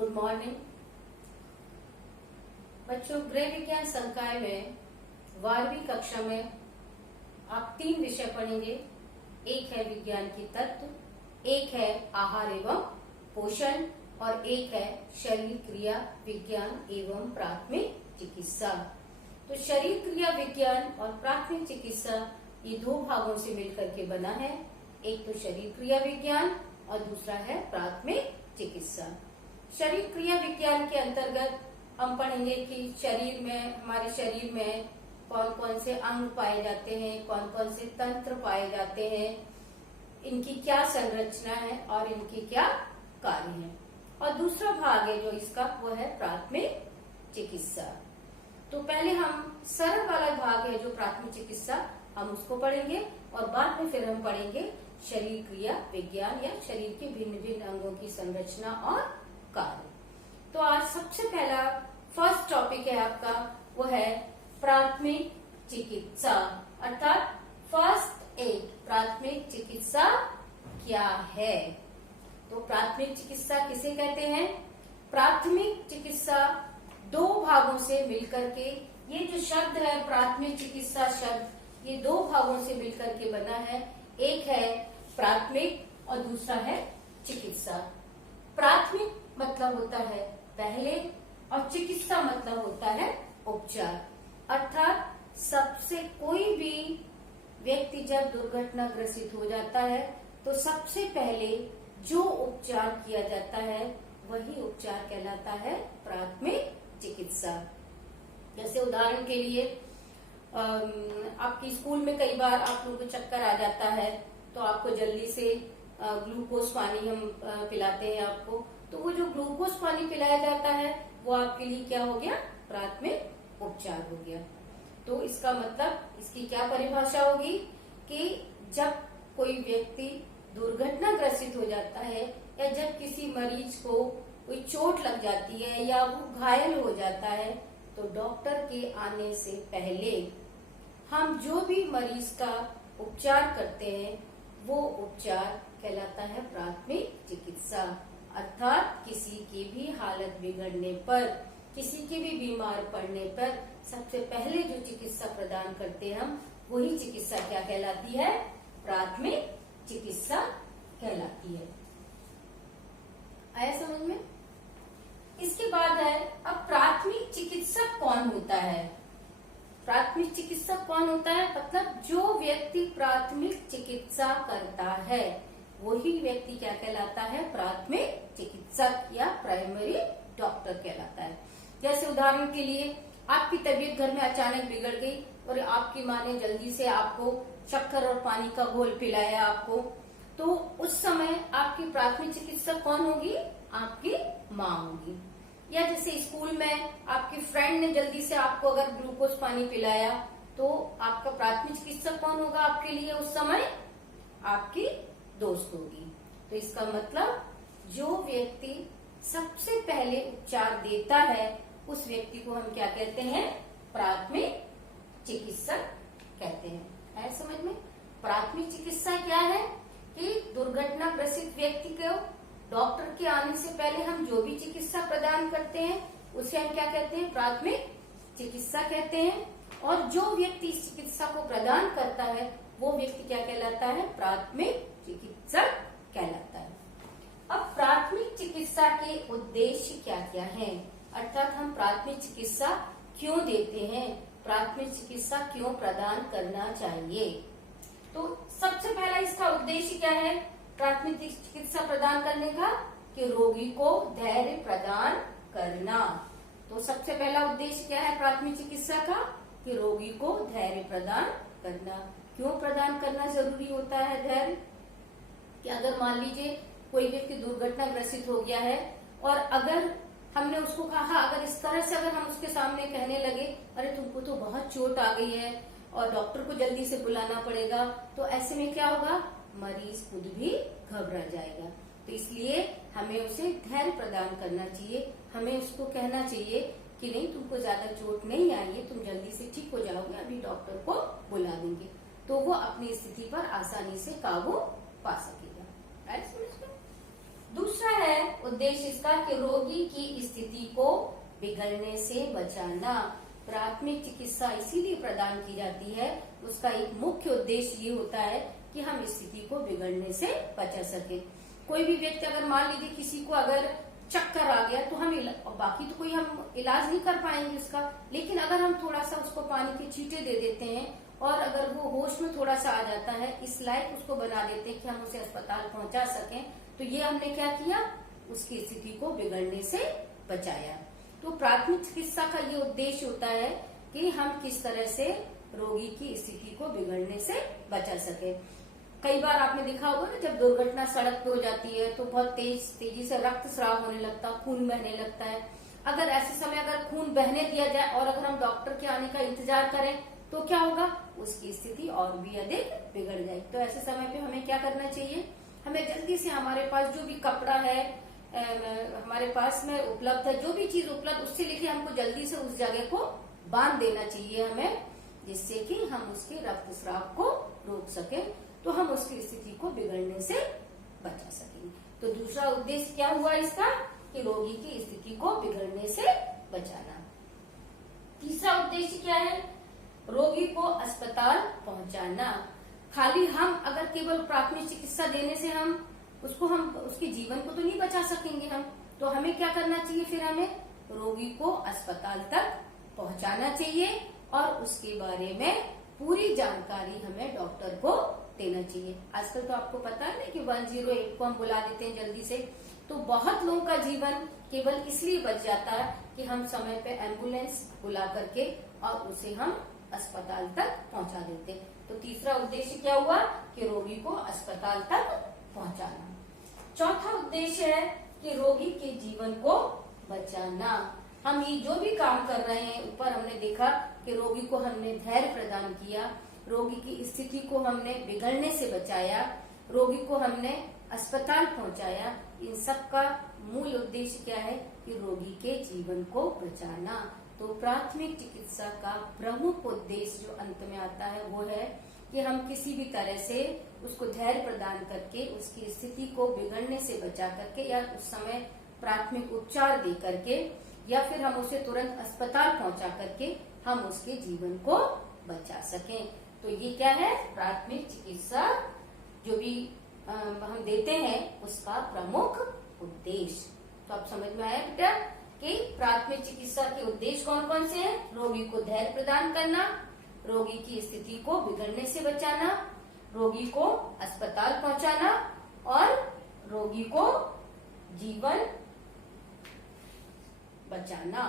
Good morning बच्चों। गृह विज्ञान संकाय में 12वीं कक्षा में आप 3 विषय पढ़ेंगे। एक है विज्ञान की तत्व, एक है आहार एवं पोषण और एक है शरीर क्रिया विज्ञान एवं प्राथमिक चिकित्सा। तो शरीर क्रिया विज्ञान और प्राथमिक चिकित्सा ये 2 भागों से मिलकर के बना है। एक तो शरीर क्रिया विज्ञान और दूसरा है प्राथमिक चिकित्सा। शरीर क्रिया विज्ञान के अंतर्गत हम पढ़ेंगे कि हमारे शरीर में कौन कौन से अंग पाए जाते हैं, कौन कौन से तंत्र पाए जाते हैं, इनकी क्या संरचना है और इनके क्या कार्य हैं। और दूसरा भाग है जो इसका वो है प्राथमिक चिकित्सा। तो पहले हम सरल वाला भाग है जो प्राथमिक चिकित्सा, हम उसको पढ़ेंगे और बाद में फिर हम पढ़ेंगे शरीर क्रिया विज्ञान या शरीर के भिन्न भिन्न अंगों की संरचना और कार्य। तो आज सबसे पहला फर्स्ट टॉपिक है आपका, वो है प्राथमिक चिकित्सा अर्थात फर्स्ट एड। प्राथमिक चिकित्सा क्या है? तो प्राथमिक चिकित्सा किसे कहते हैं? प्राथमिक चिकित्सा 2 भागों से मिलकर के, ये जो शब्द है प्राथमिक चिकित्सा शब्द, ये 2 भागों से मिलकर के बना है। एक है प्राथमिक और दूसरा है चिकित्सा। प्राथमिक मतलब होता है पहले और चिकित्सा मतलब होता है उपचार। अर्थात सबसे कोई भी व्यक्ति जब दुर्घटना ग्रसित हो जाता है तो सबसे पहले जो उपचार किया जाता है वही उपचार कहलाता है प्राथमिक चिकित्सा। जैसे उदाहरण के लिए आपकी स्कूल में कई बार आप लोगों को चक्कर आ जाता है तो आपको जल्दी से ग्लूकोज पानी हम पिलाते हैं आपको। तो वो जो ग्लूकोज पानी पिलाया जाता है वो आपके लिए क्या हो गया? प्राथमिक उपचार हो गया। तो इसका मतलब, इसकी क्या परिभाषा होगी कि जब कोई व्यक्ति दुर्घटना ग्रसित हो जाता है या जब किसी मरीज को कोई चोट लग जाती है या वो घायल हो जाता है तो डॉक्टर के आने से पहले हम जो भी मरीज का उपचार करते हैं वो उपचार कहलाता है प्राथमिक चिकित्सा। अर्थात किसी की भी हालत बिगड़ने पर, किसी के भी बीमार पड़ने पर सबसे पहले जो चिकित्सा प्रदान करते हैं हम, वही चिकित्सा क्या कहलाती है? प्राथमिक चिकित्सा कहलाती है। आया समझ में? इसके बाद है अब प्राथमिक चिकित्सक कौन होता है? प्राथमिक चिकित्सक कौन होता है मतलब जो व्यक्ति प्राथमिक चिकित्सा करता है वही व्यक्ति क्या कहलाता है? प्राथमिक चिकित्सक या प्राइमरी डॉक्टर कहलाता है। जैसे उदाहरण के लिए आपकी तबीयत घर में अचानक बिगड़ गई और आपकी माँ ने जल्दी से आपको शक्कर और पानी का घोल पिलाया आपको, तो उस समय आपकी प्राथमिक चिकित्सक कौन होगी? आपकी माँ होगी। या जैसे स्कूल में आपकी फ्रेंड ने जल्दी से आपको अगर ग्लूकोज पानी पिलाया तो आपका प्राथमिक चिकित्सक कौन होगा आपके लिए उस समय? आपकी दोस्त होगी। तो इसका मतलब जो व्यक्ति सबसे पहले उपचार देता है उस व्यक्ति को हम क्या कहते हैं? प्राथमिक चिकित्सक कहते हैं। है समझ में? प्राथमिक चिकित्सा क्या है कि दुर्घटना ग्रसित व्यक्ति को डॉक्टर के आने से पहले हम जो भी चिकित्सा प्रदान करते हैं उसे हम क्या कहते हैं? प्राथमिक चिकित्सा कहते हैं। और जो व्यक्ति इस चिकित्सा को प्रदान करता है वो व्यक्ति क्या कहलाता है? प्राथमिक चिकित्सक कहलाता है। अब प्राथमिक चिकित्सा के उद्देश्य क्या क्या हैं? अर्थात हम प्राथमिक चिकित्सा क्यों देते हैं, प्राथमिक चिकित्सा क्यों प्रदान करना चाहिए? तो सबसे पहला इसका उद्देश्य क्या है प्राथमिक चिकित्सा प्रदान करने का? कि रोगी को धैर्य प्रदान करना। तो सबसे पहला उद्देश्य क्या है प्राथमिक चिकित्सा का? कि रोगी को धैर्य प्रदान करना। क्यों प्रदान करना जरूरी होता है धैर्य? कि अगर मान लीजिए कोई व्यक्ति दुर्घटना ग्रसित हो गया है और अगर हमने उसको कहा, अगर इस तरह से अगर हम उसके सामने कहने लगे अरे तुमको तो बहुत चोट आ गई है और डॉक्टर को जल्दी से बुलाना पड़ेगा, तो ऐसे में क्या होगा? मरीज खुद भी घबरा जाएगा। तो इसलिए हमें उसे धैर्य प्रदान करना चाहिए। हमें उसको कहना चाहिए कि नहीं, तुमको ज्यादा चोट नहीं आई है, तुम जल्दी से ठीक हो जाओगे, अभी डॉक्टर को बुला देंगे। तो वो अपनी स्थिति पर आसानी से काबू पा सकेगा। दूसरा है उद्देश्य इसका कि रोगी की स्थिति को बिगड़ने से बचाना। प्राथमिक चिकित्सा इसीलिए प्रदान की जाती है, उसका एक मुख्य उद्देश्य ये होता है कि हम स्थिति को बिगड़ने से बचा सके। कोई भी व्यक्ति अगर मान लीजिए किसी को अगर चक्कर आ गया तो हम बाकी तो कोई हम इलाज नहीं कर पाएंगे उसका, लेकिन अगर हम थोड़ा सा उसको पानी के छींटे दे देते हैं और अगर वो होश में थोड़ा सा आ जाता है, इस लायक उसको बना देते हैं कि हम उसे अस्पताल पहुंचा सकें, तो ये हमने क्या किया, उसकी स्थिति को बिगड़ने से बचाया। तो प्राथमिक चिकित्सा का ये उद्देश्य होता है कि हम किस तरह से रोगी की स्थिति को बिगड़ने से बचा सके। कई बार आपने देखा होगा ना, जब दुर्घटना सड़क पे हो जाती है तो बहुत तेजी से रक्तस्राव होने लगता है, खून बहने लगता है। अगर ऐसे समय अगर खून बहने दिया जाए और अगर हम डॉक्टर के आने का इंतजार करें तो क्या होगा, उसकी स्थिति और भी अधिक बिगड़ जाएगी। तो ऐसे समय पे हमें क्या करना चाहिए, हमें जल्दी से हमारे पास जो भी कपड़ा है हमारे पास में उपलब्ध है, जो भी चीज उपलब्ध, उससे लेके हमको जल्दी से उस जगह को बांध देना चाहिए हमें, जिससे कि हम उसके रक्तस्राव को रोक सके, तो हम उसकी स्थिति को बिगड़ने से बचा सकेंगे। तो दूसरा उद्देश्य क्या हुआ इसका, कि रोगी की स्थिति को बिगड़ने से बचाना। तीसरा उद्देश्य क्या है, रोगी को अस्पताल पहुंचाना। खाली हम अगर केवल प्राथमिक चिकित्सा देने से हम उसके जीवन को तो नहीं बचा सकेंगे हम, तो हमें क्या करना चाहिए, फिर हमें रोगी को अस्पताल तक पहुंचाना चाहिए और उसके बारे में पूरी जानकारी हमें डॉक्टर को देना चाहिए। आजकल तो आपको पता है ना कि 108 को हम बुला देते हैं जल्दी से, तो बहुत लोगों का जीवन केवल इसलिए बच जाता है कि हम समय पे एम्बुलेंस बुला करके और उसे हम अस्पताल तक पहुंचा देते। तो तीसरा उद्देश्य क्या हुआ, कि रोगी को अस्पताल तक पहुंचाना। चौथा उद्देश्य है कि रोगी के जीवन को बचाना। हम ये जो भी काम कर रहे हैं, ऊपर हमने देखा कि रोगी को हमने धैर्य प्रदान किया, रोगी की स्थिति को हमने बिगड़ने से बचाया, रोगी को हमने अस्पताल पहुंचाया। इन सब का मूल उद्देश्य क्या है, कि रोगी के जीवन को बचाना। तो प्राथमिक चिकित्सा का प्रमुख उद्देश्य जो अंत में आता है वो है कि हम किसी भी तरह से उसको धैर्य प्रदान करके उसकी स्थिति को बिगड़ने से बचा करके, या उस समय प्राथमिक उपचार दे करके, या फिर हम उसे तुरंत अस्पताल पहुंचा करके हम उसके जीवन को बचा सकें। तो ये क्या है, प्राथमिक चिकित्सा जो भी हम देते हैं उसका प्रमुख उद्देश्य। तो आप समझ में आया बेटा कि प्राथमिक चिकित्सा के उद्देश्य कौन कौन से हैं, रोगी को धैर्य प्रदान करना, रोगी की स्थिति को बिगड़ने से बचाना, रोगी को अस्पताल पहुंचाना और रोगी को जीवन बचाना।